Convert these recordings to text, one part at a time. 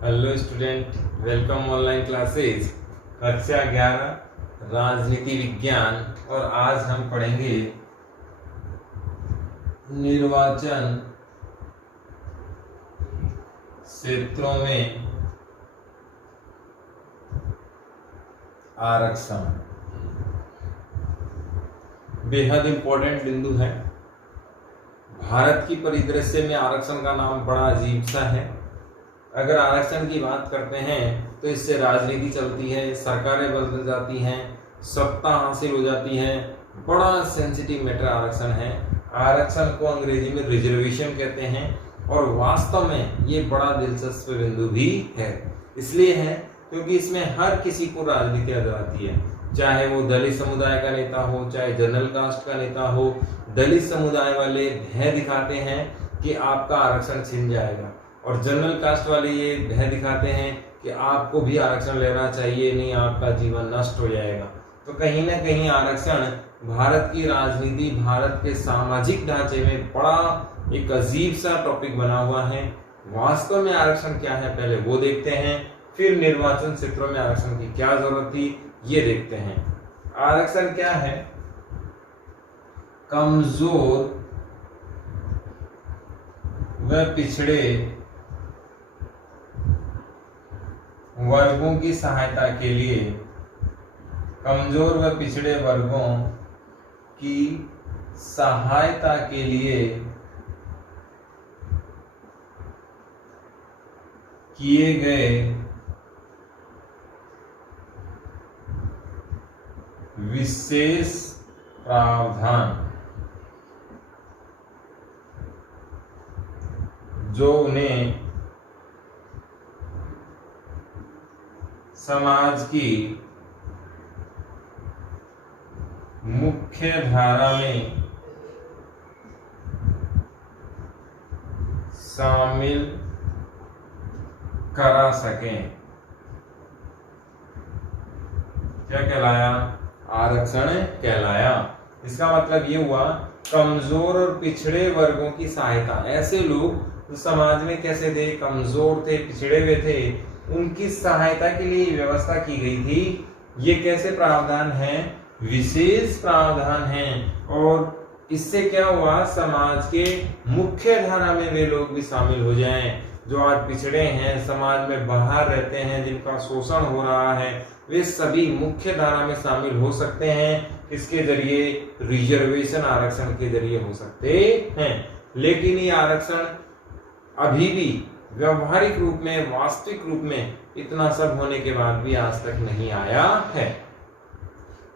Hello student, welcome online classes कक्षा 11 राजनीति विज्ञान। और आज हम पढ़ेंगे निर्वाचन क्षेत्रों में आरक्षण। बेहद इंपॉर्टेंट बिंदु है। भारत की परिदृश्य में आरक्षण का नाम बड़ा अजीब सा है। अगर आरक्षण की बात करते हैं तो इससे राजनीति चलती है, सरकारें बदल जाती हैं, सत्ता हासिल हो जाती है। बड़ा सेंसिटिव मैटर आरक्षण है। आरक्षण को अंग्रेजी में रिजर्वेशन कहते हैं और वास्तव में ये बड़ा दिलचस्प बिंदु भी है। इसलिए है क्योंकि इसमें हर किसी को राजनीति नजर आती है, चाहे वो दलित समुदाय का नेता हो, चाहे जनरल कास्ट का नेता हो। दलित समुदाय वाले भय दिखाते हैं कि आपका आरक्षण छिन जाएगा और जनरल कास्ट वाले ये भय दिखाते हैं कि आपको भी आरक्षण लेना चाहिए, नहीं आपका जीवन नष्ट हो जाएगा। तो कहीं ना कहीं आरक्षण भारत की राजनीति, भारत के सामाजिक ढांचे में बड़ा एक अजीब सा टॉपिक बना हुआ है। वास्तव में आरक्षण क्या है पहले वो देखते हैं, फिर निर्वाचन क्षेत्रों में आरक्षण की क्या जरूरत थी ये देखते हैं। आरक्षण क्या है? कमजोर व पिछड़े वर्गों की सहायता के लिए, कमजोर व पिछड़े वर्गों की सहायता के लिए किए गए विशेष प्रावधान जो उन्हें समाज की मुख्य धारा में शामिल करा सकें। क्या कहलाया? आरक्षण कहलाया। इसका मतलब ये हुआ कमजोर और पिछड़े वर्गों की सहायता। ऐसे लोग जो समाज में कैसे थे, कमजोर थे, पिछड़े हुए थे, उनकी सहायता के लिए व्यवस्था की गई थी। ये कैसे प्रावधान हैं? विशेष प्रावधान हैं। और इससे क्या हुआ, समाज के मुख्य धारा में वे लोग भी शामिल हो जाएं जो आज पिछड़े हैं, समाज में बाहर रहते हैं, जिनका शोषण हो रहा है, वे सभी मुख्य धारा में शामिल हो सकते हैं। इसके जरिए रिजर्वेशन आरक्षण के जरिए हो सकते हैं। लेकिन ये आरक्षण अभी भी व्यवहारिक रूप में, वास्तविक रूप में इतना सब होने के बाद भी आज तक नहीं आया है।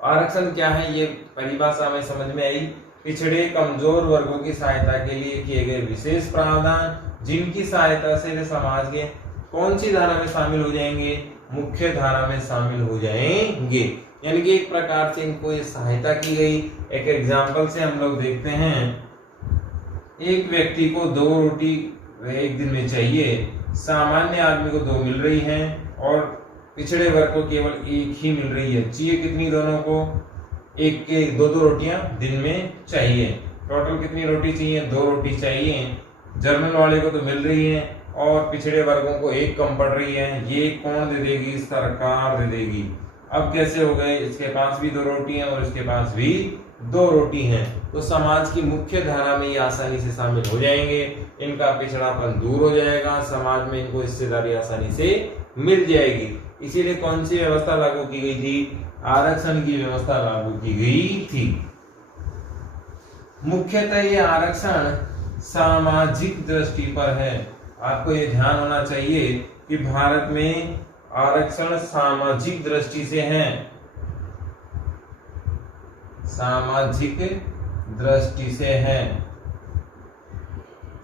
आरक्षण क्या है ये परिभाषा में समझ में आई। पिछड़े कमजोर वर्गों की सहायता के लिए किए गए विशेष प्रावधान जिनकी सहायता से वे समाज के कौन सी धारा में शामिल हो जाएंगे? मुख्य धारा में शामिल हो जाएंगे। यानी कि एक प्रकार से इनको ये सहायता की गई। एक एग्जाम्पल से हम लोग देखते हैं, एक व्यक्ति को 2 रोटी एक दिन में चाहिए, सामान्य आदमी को 2 मिल रही हैं और पिछड़े वर्ग को केवल 1 ही मिल रही है। चाहिए कितनी दोनों को? एक के 2-2 रोटियां दिन में चाहिए। टोटल कितनी रोटी चाहिए? 2 रोटी चाहिए। जनरल वाले को तो मिल रही है और पिछड़े वर्गों को 1 कम पड़ रही है। ये कौन दे देगी? सरकार दे देगी। अब कैसे हो गए? इसके पास भी 2 रोटी है और इसके पास भी 2 रोटी हैं, तो समाज की मुख्य धारा में ये आसानी से शामिल हो जाएंगे। इनका पिछड़ापन दूर हो जाएगा, समाज में इनको हिस्सेदारी आसानी से मिल जाएगी। इसीलिए कौन सी व्यवस्था लागू की गई थी? आरक्षण की व्यवस्था लागू की गई थी। मुख्यतः ये आरक्षण सामाजिक दृष्टि पर है। आपको ये ध्यान होना चाहिए कि भारत में आरक्षण सामाजिक दृष्टि से है। सामाजिक दृष्टि से है।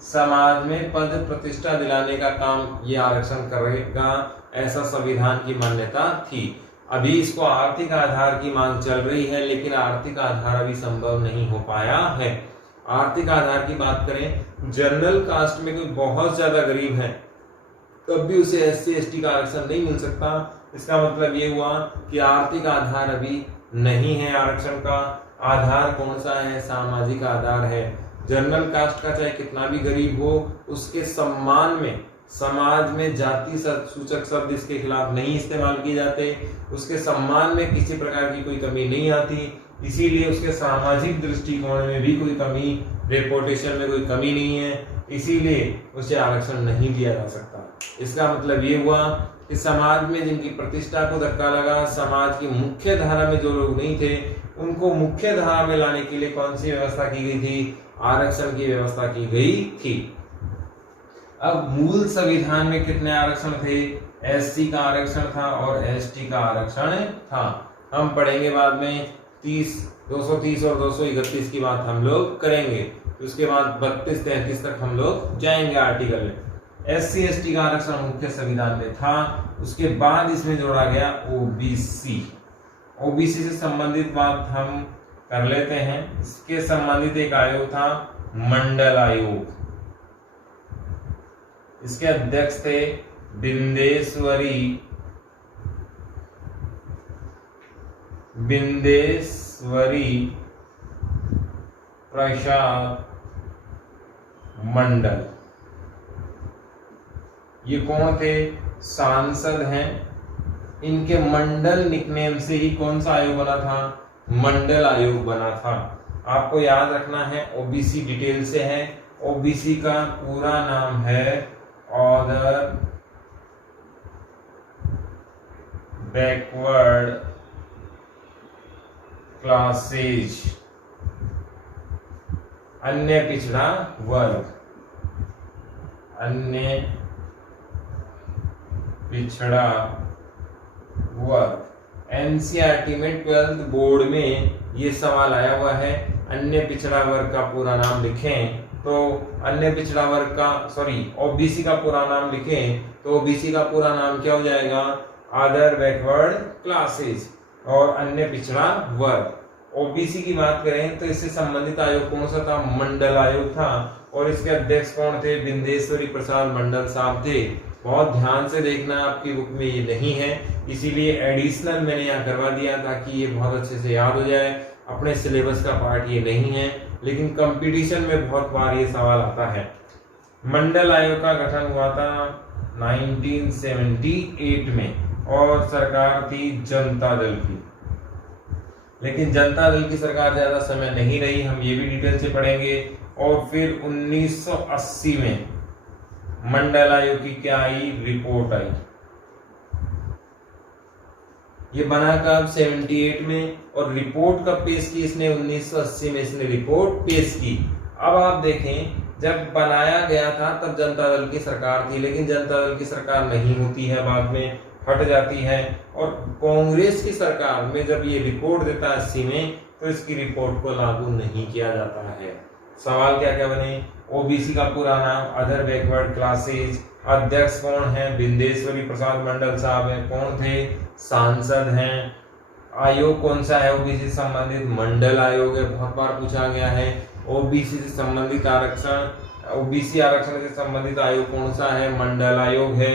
समाज में पद प्रतिष्ठा दिलाने का काम ये आरक्षण करेगा, ऐसा संविधान की मान्यता थी। अभी इसको आर्थिक आधार की मांग चल रही है, लेकिन आर्थिक आधार अभी संभव नहीं हो पाया है। आर्थिक आधार की बात करें, जनरल कास्ट में कोई बहुत ज्यादा गरीब है तब भी उसे SC ST का आरक्षण नहीं मिल सकता। इसका मतलब ये हुआ कि आर्थिक आधार अभी नहीं है। आरक्षण का आधार कौन सा है? सामाजिक आधार है। जनरल कास्ट का चाहे कितना भी गरीब हो, उसके सम्मान में समाज में जाति सूचक शब्द इसके खिलाफ नहीं इस्तेमाल किए जाते, उसके सम्मान में किसी प्रकार की कोई कमी नहीं आती, इसीलिए उसके सामाजिक दृष्टिकोण में भी कोई कमी, रेपुटेशन में कोई कमी नहीं है, इसीलिए उसे आरक्षण नहीं दिया जा सकता। इसका मतलब ये हुआ कि समाज में जिनकी प्रतिष्ठा को धक्का लगा, समाज की मुख्य धारा में जो लोग नहीं थे उनको मुख्य धारा में लाने के लिए कौन सी व्यवस्था की गई थी? आरक्षण की व्यवस्था की गई थी। अब मूल संविधान में कितने आरक्षण थे? एससी का आरक्षण था और एसटी का आरक्षण था। हम पढ़ेंगे बाद में 230 और 231 की बात हम लोग करेंगे, उसके बाद 32-33 तक हम लोग जाएंगे आर्टिकल में। एससी एसटी का आरक्षण मुख्य संविधान में था। उसके बाद इसमें जोड़ा गया ओबीसी। ओबीसी से संबंधित बात हम कर लेते हैं। इसके संबंधित एक आयोग था मंडल आयोग। इसके अध्यक्ष थे बिंदेश्वरी प्रसाद मंडल। ये कौन थे? सांसद हैं। इनके मंडल निकनेम से ही कौन सा आयोग बना था? मंडल आयोग बना था। आपको याद रखना है, ओबीसी डिटेल से है। ओबीसी का पूरा नाम है अदर बैकवर्ड क्लासेज, अन्य पिछड़ा वर्ग। अन्य पिछड़ा वर्ग। एनसीईआरटी में 12th बोर्ड में ये सवाल आया हुआ है। अन्य पिछड़ा वर्ग का पूरा नाम लिखें तो अन्य पिछड़ा वर्ग का ओबीसी का पूरा नाम लिखें तो ओबीसी का पूरा नाम क्या हो जाएगा? अदर बैकवर्ड क्लासेस और अन्य पिछड़ा वर्ग। ओबीसी की बात करें तो इससे संबंधित आयोग कौन सा था? मंडल आयोग था। और इसके अध्यक्ष कौन थे? बिंदेश्वरी प्रसाद मंडल साहब थे। बहुत ध्यान से देखना, आपकी बुक में ये नहीं है, इसीलिए एडिशनल मैंने यहाँ करवा दिया ताकि ये बहुत अच्छे से याद हो जाए। अपने सिलेबस का पार्ट ये नहीं है, लेकिन कंपटीशन में बहुत बार ये सवाल आता है। मंडल आयोग का गठन हुआ था 1978 में और सरकार थी जनता दल की। लेकिन जनता दल की सरकार ज्यादा समय नहीं रही, हम ये भी डिटेल से पढ़ेंगे। और फिर 1980 में मंडल आयोग की क्या आई? रिपोर्ट आई। ये बना कब? 78 में। और रिपोर्ट कब पेश की इसने? 1980 में इसने रिपोर्ट पेश की। अब आप देखें, जब बनाया गया था तब जनता दल की सरकार थी, लेकिन जनता दल की सरकार नहीं होती है, बाद में हट जाती है। और कांग्रेस की सरकार में जब ये रिपोर्ट देता है 80 में, तो इसकी रिपोर्ट को लागू नहीं किया जाता है। सवाल क्या क्या बने? ओबीसी का पूरा नाम अदर बैकवर्ड क्लासेज। अध्यक्ष कौन है? बिंदेश्वरी प्रसाद मंडल साहब है। कौन थे? सांसद हैं। आयोग कौन सा है? ओबीसी से संबंधित मंडल आयोग है, बहुत बार पूछा गया है। ओबीसी से संबंधित आरक्षण, ओबीसी आरक्षण से संबंधित आयोग कौन सा है? मंडल आयोग है।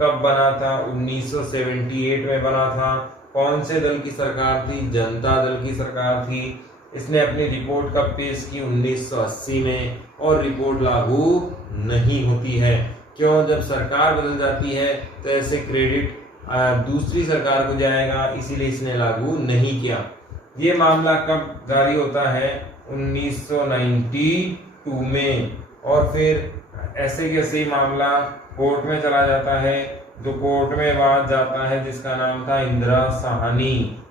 कब बना था? 1978 में बना था। कौन से दल की सरकार थी? जनता दल की सरकार थी। इसने अपनी रिपोर्ट कब पेश की? 1980 में। और रिपोर्ट लागू नहीं होती है। क्यों? जब सरकार बदल जाती है तो ऐसे क्रेडिट दूसरी सरकार को जाएगा, इसीलिए इसने लागू नहीं किया। ये मामला कब जारी होता है? 1992 में। और फिर ऐसे कैसे ही मामला कोर्ट में चला जाता है, जो कोर्ट में बात जाता है जिसका नाम था इंदिरा साहनी।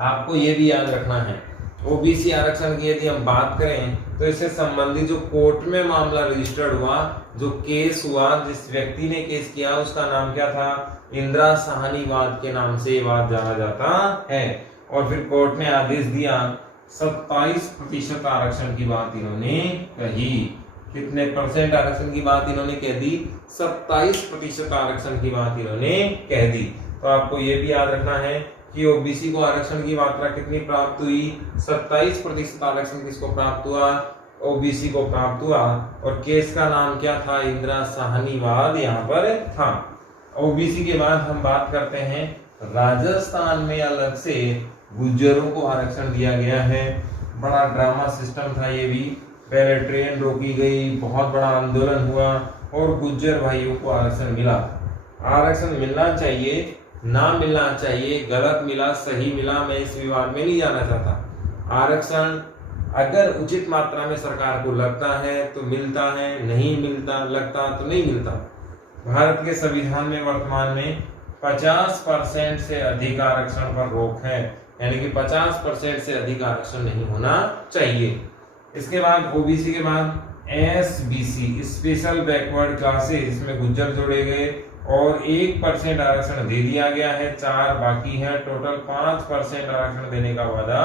आपको ये भी याद रखना है, ओबीसी आरक्षण की यदि हम बात करें तो इससे संबंधित जो कोर्ट में मामला रजिस्टर्ड हुआ, जो केस हुआ, जिस व्यक्ति ने केस किया उसका नाम क्या था? इंदिरा साहनी वाद के नाम से ये वाद जाना जाता है। और फिर कोर्ट ने आदेश दिया 27% आरक्षण की बात इन्होंने कही। कितने परसेंट आरक्षण की बात इन्होंने कह दी? 27% आरक्षण की बात इन्होंने कह दी। तो आपको ये भी याद रखना है कि ओबीसी को आरक्षण की मात्रा कितनी प्राप्त हुई? 27% आरक्षण किसको प्राप्त हुआ? ओबीसी को प्राप्त हुआ। और केस का नाम क्या था? इंदिरा साहनी वाद यहाँ पर था। ओबीसी के बाद हम बात करते हैं राजस्थान में अलग से गुज्जरों को आरक्षण दिया गया है। बड़ा ड्रामा सिस्टम था ये भी। पहले ट्रेन रोकी गई, बहुत बड़ा आंदोलन हुआ, और गुज्जर भाइयों को आरक्षण मिला। आरक्षण मिलना चाहिए, ना मिलना चाहिए, गलत मिला सही मिला, मैं इस विवाद में नहीं जाना चाहता। आरक्षण अगर उचित मात्रा में सरकार को लगता है तो मिलता है, नहीं मिलता लगता तो नहीं मिलता। भारत के संविधान में वर्तमान में 50% से अधिक आरक्षण पर रोक है, यानी कि 50% से अधिक आरक्षण नहीं होना चाहिए। इसके बाद ओबीसी के बाद एसबीसी स्पेशल बैकवर्ड क्लासेस, इसमें गुज्जर जोड़े गए और 1% आरक्षण दे दिया गया है, 4 बाकी है, टोटल 5% आरक्षण देने का वादा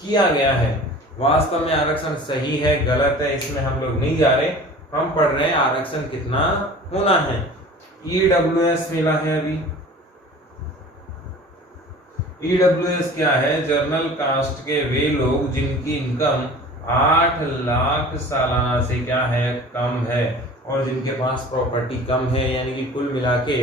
किया गया है। वास्तव में आरक्षण सही है गलत है इसमें हम लोग नहीं जा रहे, हम पढ़ रहे हैं आरक्षण कितना होना है। ईडब्ल्यूएस मिला है अभी। ईडब्ल्यूएस क्या है? जनरल कास्ट के वे लोग जिनकी इनकम 8 लाख सालाना से क्या है कम है और जिनके पास प्रॉपर्टी कम है, यानी कि कुल मिला के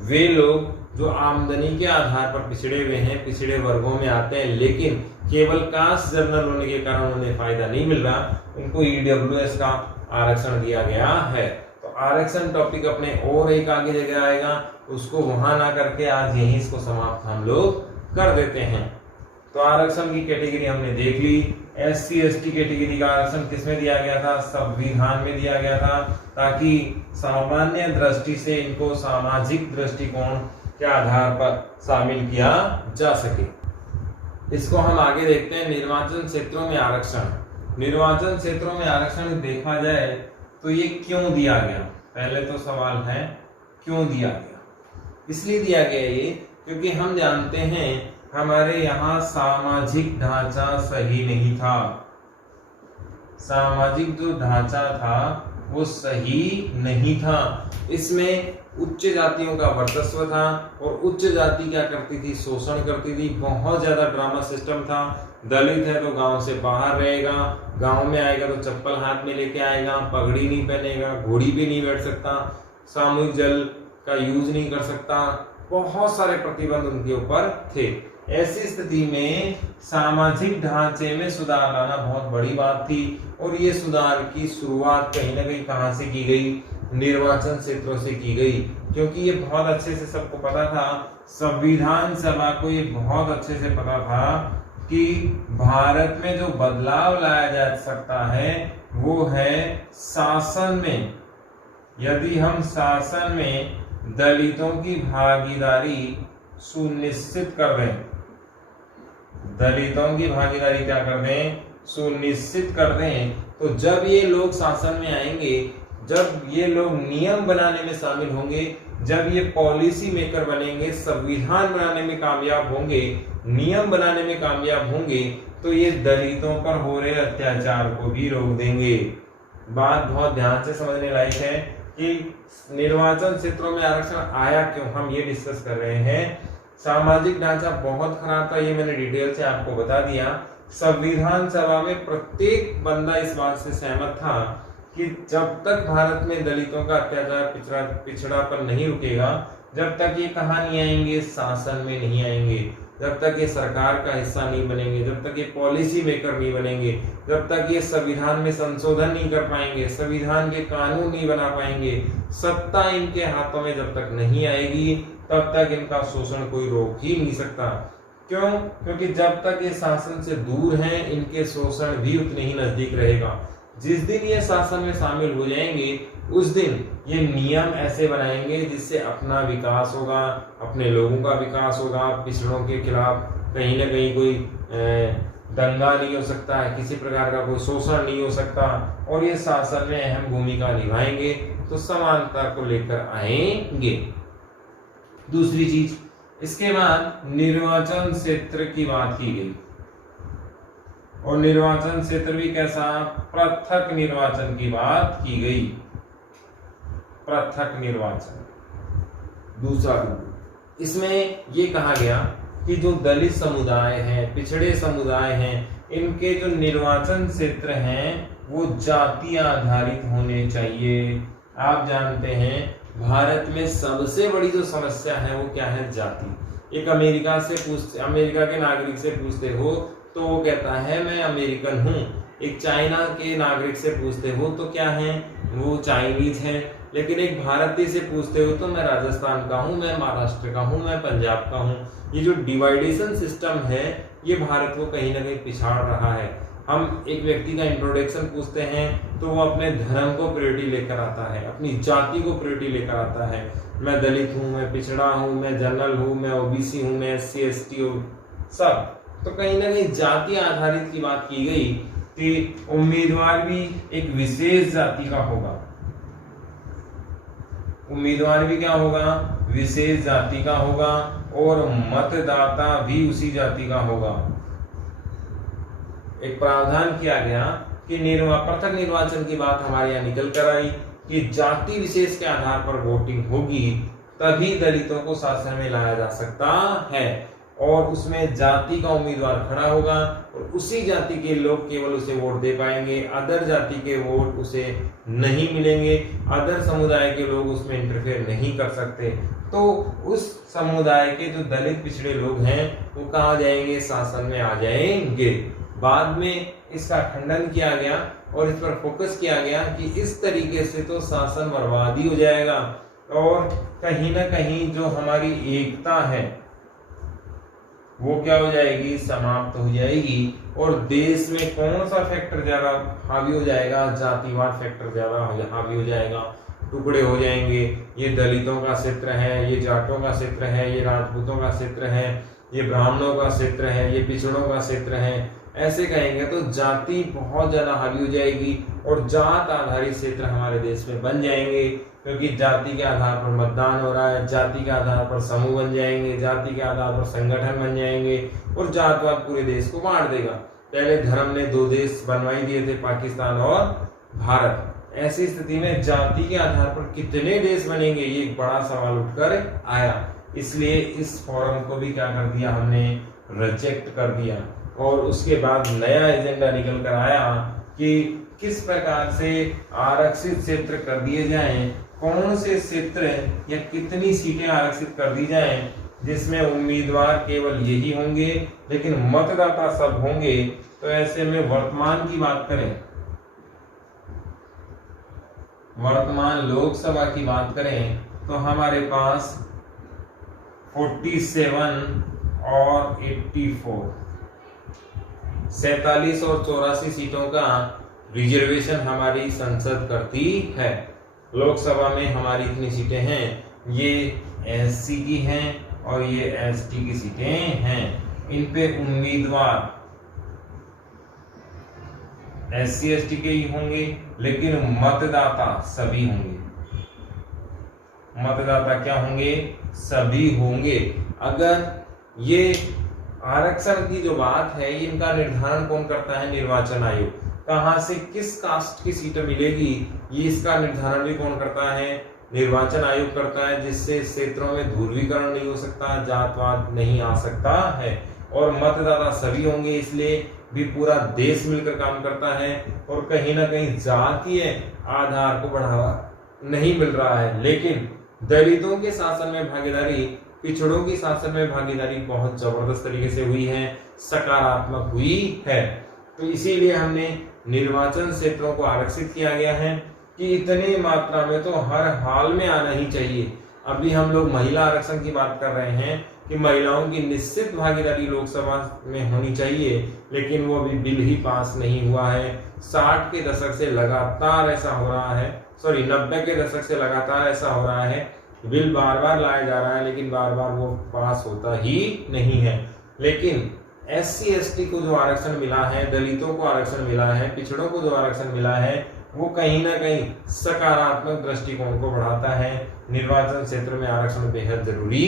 वे लोग जो आमदनी के आधार पर पिछड़े हुए हैं, पिछड़े वर्गों में आते हैं, लेकिन केवल कास्ट जनरल होने के कारण उन्हें फायदा नहीं मिल रहा, उनको ईडब्ल्यूएस का आरक्षण दिया गया है। तो आरक्षण टॉपिक अपने और एक आगे जगह आएगा, उसको वहां ना करके आज यहीं इसको समाप्त हम लोग कर देते हैं। तो आरक्षण की कैटेगरी हमने देख ली। एससी एसटी कैटेगरी का आरक्षण किसमें दिया गया था? संविधान में दिया गया था, ताकि सामान्य दृष्टि से इनको सामाजिक दृष्टिकोण के आधार पर शामिल किया जा सके। इसको हम आगे देखते हैं। निर्वाचन क्षेत्रों में आरक्षण। निर्वाचन क्षेत्रों में आरक्षण देखा जाए तो ये क्यों दिया गया? पहले तो सवाल है क्यों दिया गया? इसलिए दिया गया ये क्योंकि हम जानते हैं हमारे यहाँ सामाजिक ढांचा सही नहीं था। सामाजिक जो ढांचा था वो सही नहीं था। इसमें उच्च जातियों का वर्चस्व था और उच्च जाति क्या करती थी? शोषण करती थी। बहुत ज्यादा ड्रामा सिस्टम था। दलित है तो गांव से बाहर रहेगा, गांव में आएगा तो चप्पल हाथ में लेके आएगा, पगड़ी नहीं पहनेगा, घोड़ी पे नहीं बैठ सकता, सामूहिक जल का यूज नहीं कर सकता, बहुत सारे प्रतिबंध उनके ऊपर थे। ऐसी स्थिति में सामाजिक ढांचे में सुधार लाना बहुत बड़ी बात थी और ये सुधार की शुरुआत कहीं ना कहीं कहां से की गई? निर्वाचन क्षेत्रों से की गई, क्योंकि ये बहुत अच्छे से सबको पता था, संविधान सभा को ये बहुत अच्छे से पता था कि भारत में जो बदलाव लाया जा सकता है वो है शासन में। यदि हम शासन में दलितों की भागीदारी सुनिश्चित कर दें, दलितों की भागीदारी क्या कर दें? सुनिश्चित कर दें, तो जब ये लोग शासन में आएंगे, जब ये लोग नियम बनाने में शामिल होंगे, जब ये पॉलिसी मेकर बनेंगे, संविधान बनाने में कामयाब होंगे, नियम बनाने में कामयाब होंगे, तो ये दलितों पर हो रहे अत्याचार को भी रोक देंगे। बात बहुत ध्यान से समझने लायक है कि निर्वाचन क्षेत्रों में आरक्षण आया क्यों, हम ये डिस्कस कर रहे हैं। सामाजिक ढांचा बहुत खराब था, ये मैंने डिटेल से आपको बता दिया। संविधान सभा में प्रत्येक बंदा इस बात से सहमत था कि जब तक भारत में दलितों का अत्याचार पिछड़ापन नहीं रुकेगा, जब तक ये कहाँ नहीं आएंगे? शासन में नहीं आएंगे, जब तक ये सरकार का हिस्सा नहीं बनेंगे, जब तक ये पॉलिसी मेकर नहीं बनेंगे, जब तक ये संविधान में संशोधन नहीं कर पाएंगे, संविधान के कानून नहीं बना पाएंगे, सत्ता इनके हाथों में जब तक नहीं आएगी, तब तक इनका शोषण कोई रोक ही नहीं सकता। क्यों? क्योंकि जब तक ये शासन से दूर हैं, इनके शोषण भी उतने ही नजदीक रहेगा। जिस दिन ये शासन में शामिल हो जाएंगे, उस दिन ये नियम ऐसे बनाएंगे जिससे अपना विकास होगा, अपने लोगों का विकास होगा, पिछड़ों के खिलाफ कहीं ना कहीं कोई दंगा नहीं हो सकता है, किसी प्रकार का कोई शोषण नहीं हो सकता, और ये शासन में अहम भूमिका निभाएंगे, तो समानता को लेकर आएंगे। दूसरी चीज, इसके बाद निर्वाचन क्षेत्र की बात की गई, और निर्वाचन क्षेत्र भी कैसा? पृथक निर्वाचन की बात की गई। पृथक निर्वाचन दूसरा बिंदु, इसमें ये कहा गया कि जो दलित समुदाय हैं, पिछड़े समुदाय हैं, इनके जो निर्वाचन क्षेत्र हैं वो जाति आधारित होने चाहिए। आप जानते हैं भारत में सबसे बड़ी जो समस्या है वो क्या है? जाति। एक अमेरिका के नागरिक से पूछते हो तो वो कहता है मैं अमेरिकन हूँ। एक चाइना के नागरिक से पूछते हो तो क्या है? वो चाइनीज है। लेकिन एक भारतीय से पूछते हो तो मैं राजस्थान का हूँ, मैं महाराष्ट्र का हूँ, मैं पंजाब का हूँ। ये जो डिवाइडेशन सिस्टम है ये भारत को कहीं ना कहीं पिछाड़ रहा है। हम एक व्यक्ति का इंट्रोडक्शन पूछते हैं तो वो अपने धर्म को प्रायोरिटी लेकर आता है, अपनी जाति को प्रायोरिटी लेकर आता है। मैं दलित हूँ, मैं पिछड़ा हूँ, मैं जनरल हूँ, मैं ओबीसी हूँ, मैं SC ST हूँ, सब। तो कहीं ना कहीं जाति आधारित की बात की गई कि उम्मीदवार भी एक विशेष जाति का होगा, उम्मीदवार भी क्या होगा, विशेष जाति का होगा, और मतदाता भी उसी जाति का होगा। एक प्रावधान किया गया कि पृथक निर्वाचन की बात हमारे यहाँ निकल कर आई कि जाति विशेष के आधार पर वोटिंग होगी तभी दलितों को शासन में लाया जा सकता है, और उसमें जाति का उम्मीदवार खड़ा होगा और उसी जाति के लोग केवल उसे वोट दे पाएंगे, अदर जाति के वोट उसे नहीं मिलेंगे, अदर समुदाय के लोग उसमें इंटरफेयर नहीं कर सकते। तो उस समुदाय के जो दलित पिछड़े लोग हैं वो कहाँ जाएंगे, शासन में आ जाएंगे। बाद में इसका खंडन किया गया और इस पर फोकस किया गया कि इस तरीके से तो शासन बर्बाद ही हो जाएगा और कहीं ना कहीं जो हमारी एकता है वो क्या हो जाएगी, समाप्त हो जाएगी। और देश में कौन सा फैक्टर ज्यादा हावी हो जाएगा, जातिवाद फैक्टर ज्यादा हावी हो जाएगा, टुकड़े हो जाएंगे। ये दलितों का क्षेत्र है, ये जाटों का क्षेत्र है, ये राजपूतों का क्षेत्र है, ये ब्राह्मणों का क्षेत्र है, ये पिछड़ों का क्षेत्र है, ऐसे कहेंगे तो जाति बहुत ज्यादा हावी हो जाएगी और जात आधारित क्षेत्र हमारे देश में बन जाएंगे, क्योंकि जाति के आधार पर मतदान हो रहा है, जाति के आधार पर समूह बन जाएंगे, जाति के आधार पर संगठन बन जाएंगे और जातवाद पूरे देश को बांट देगा। पहले धर्म ने 2 देश बनवाई दिए थे, पाकिस्तान और भारत। ऐसी स्थिति में जाति के आधार पर कितने देश बनेंगे, ये एक बड़ा सवाल उठकर आया। इसलिए इस फोरम को भी क्या कर दिया, हमने रिजेक्ट कर दिया। और उसके बाद नया एजेंडा निकल कर आया कि किस प्रकार से आरक्षित क्षेत्र कर दिए जाएं, कौन से क्षेत्र या कितनी सीटें आरक्षित कर दी जाएं जिसमें उम्मीदवार केवल यही होंगे लेकिन मतदाता सब होंगे। तो ऐसे में वर्तमान की बात करें, वर्तमान लोकसभा की बात करें तो हमारे पास 47 और 84 47 और 84 सीटों का रिजर्वेशन हमारी संसद करती है। लोकसभा में हमारी इतनी सीटें हैं, ये SC की हैं और ये ST की सीटें हैं। इन पे उम्मीदवार SC ST के ही होंगे लेकिन मतदाता सभी होंगे। मतदाता क्या होंगे, सभी होंगे। अगर ये आरक्षण की जो बात है इनका निर्धारण कौन करता है, निर्वाचन आयोग। कहां से किस कास्ट की सीट मिलेगी ये इसका निर्धारण भी कौन करता है, निर्वाचन आयोग करता है, जिससे क्षेत्रों में ध्रुवीकरण नहीं हो सकता, जातवाद नहीं आ सकता है। और मतदाता सभी होंगे इसलिए भी पूरा देश मिलकर काम करता है और कहीं ना कहीं जातीय आधार को बढ़ावा नहीं मिल रहा है। लेकिन दलितों के शासन में भागीदारी, पिछड़ों की शासन में भागीदारी बहुत जबरदस्त तरीके से हुई है, सकारात्मक हुई है। तो इसीलिए हमने निर्वाचन क्षेत्रों को आरक्षित किया गया है कि इतनी मात्रा में तो हर हाल में आना ही चाहिए। अभी हम लोग महिला आरक्षण की बात कर रहे हैं कि महिलाओं की निश्चित भागीदारी लोकसभा में होनी चाहिए, लेकिन वो अभी बिल ही पास नहीं हुआ है। 60 के दशक से लगातार ऐसा हो रहा है, 90 के दशक से लगातार ऐसा हो रहा है, बिल बार बार लाया जा रहा है लेकिन बार बार वो पास होता ही नहीं है। लेकिन SC ST को जो आरक्षण मिला है, दलितों को आरक्षण मिला है, पिछड़ों को जो आरक्षण मिला है, वो कहीं ना कहीं सकारात्मक दृष्टिकोण को बढ़ाता है। निर्वाचन क्षेत्र में आरक्षण बेहद जरूरी